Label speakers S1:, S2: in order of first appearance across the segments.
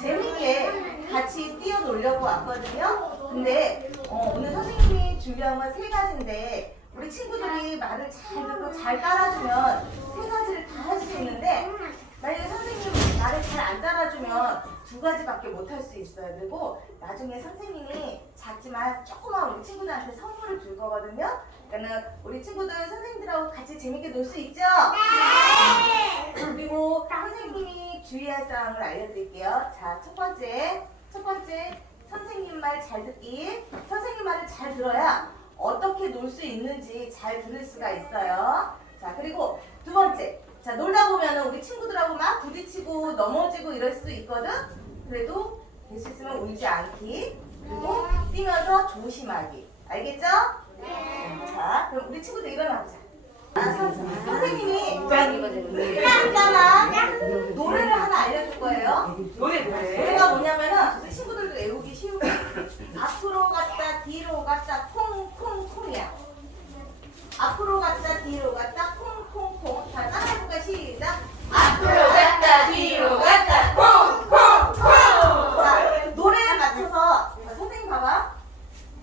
S1: 재밌게 같이 뛰어놀려고 왔거든요. 근데 어, 오늘 선생님이 준비한 건 세 가지인데 우리 친구들이 말을 잘 듣고 잘 따라주면 세 가지를 다 할 수 있는데 만약에 선생님이 말을 잘 안 따라주면 두 가지밖에 못 할 수 있어야 되고 나중에 선생님이 작지만 조그만 우리 친구들한테 선물을 줄 거거든요. 그러니까 우리 친구들 선생님들하고 같이 재밌게 놀 수 있죠? 네! 그리고 선생님이 주의할 사항을 알려드릴게요. 자, 첫 번째, 첫 번째 선생님 말 잘 듣기. 선생님 말을 잘 들어야 어떻게 놀 수 있는지 잘 들을 수가 있어요. 자, 그리고 두 번째, 자 놀다 보면은 우리 친구들하고 막 부딪히고 넘어지고 이럴 수 있거든. 그래도 될 수 있으면 울지 않기. 그리고 뛰면서 조심하기. 알겠죠? 자, 그럼 우리 친구들 일어나보자. 아, 선- 선생님이 간단한 노래를 하나 알려줄 거예요.
S2: 노래 노래.
S1: 노래가 뭐냐면은 친구들도 외우기 쉬운 거. 앞으로 갔다 뒤로 갔다 콩콩콩이야. 앞으로 갔다 뒤로 갔다 콩콩콩. 자 따라해볼까 시작.
S2: 앞으로 갔다 뒤로 갔다 콩콩콩.
S1: 자 노래에 맞춰서 자, 선생님 봐봐.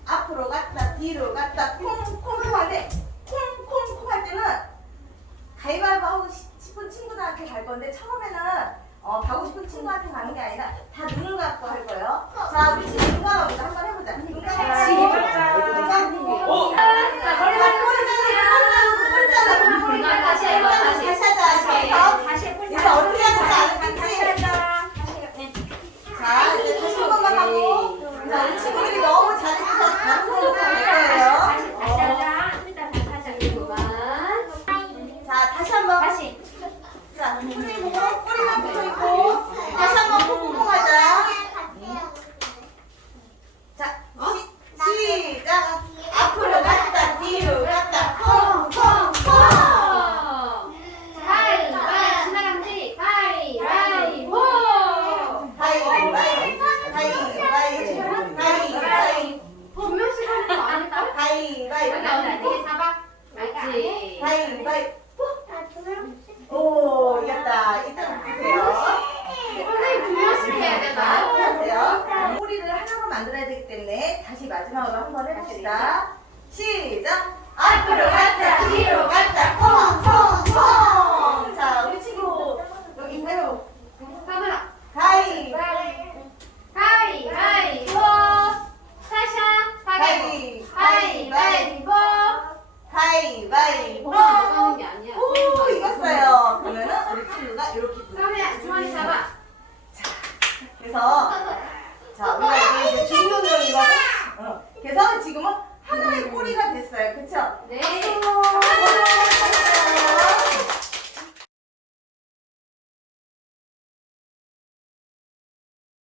S1: 앞으로 갔다 뒤로 갔다 콩콩콩 할때 콩콩콩 할 때는 가위바위보 하고 싶- 싶은 친구들한테 갈 건데 처음에는 어, 가고 싶은 친구한테 가는 게 아니라 다 눈을 갖고 할 거예요. 자 우리 친구 눈 감아보자. 한번 해보자. 눈 감아보자. 눈 감고.
S2: 오.
S1: 자, 머리 감고 꼴잖아, 꼴잖아. 머리 감고.
S3: 다시 해봐, 다시.
S1: 다시 하자. 다시 하자.
S3: 다시 해볼까?
S1: 이제 어떻게 하는지 알겠지? 자, 이제 다시 한 번만 하고. 자, 우리 친구들이 너무 잘해줘서 다른 걸로 갈 거예요.
S3: 다시 다시 하자. 일단 다시 하자. 이거만.
S1: 자, 다시 한 번.
S3: 다시.
S1: 자, 선생님 보고 꼬리만 붙어 있고. 다시 한 번 콩콩콩 하자. 자, 시, 시작. 앞으로 갔다, 뒤로 갔다, 콩콩콩.
S3: 가위바위보. 지나간지. 가위바위보.
S1: 가위바위보, 가위바위보, 가위바위보,
S3: 두 명씩 하는 거 아닐까? 여기
S1: 가위바위보,
S3: 어디 잡아. 맞지?
S1: 가위바위보. 오, 이겼다. 이따 보세요.
S3: 선생님 해야 되나?
S1: 하세요. 꼬리를 하나로 만들어야 되기 때문에 다시 마지막으로 한번 해봅시다. 시작. 앞으로 갔다 뒤로 갔다 콩콩콩. 자, 우리 친구 여기 배우
S3: 카메라.
S1: 가위
S3: 가위바위보. 사샤. 가위.
S1: 가위
S3: 가위바위보.
S1: 가위바위보. 오, 이겼어요. 그러면은 우리 친구가 이렇게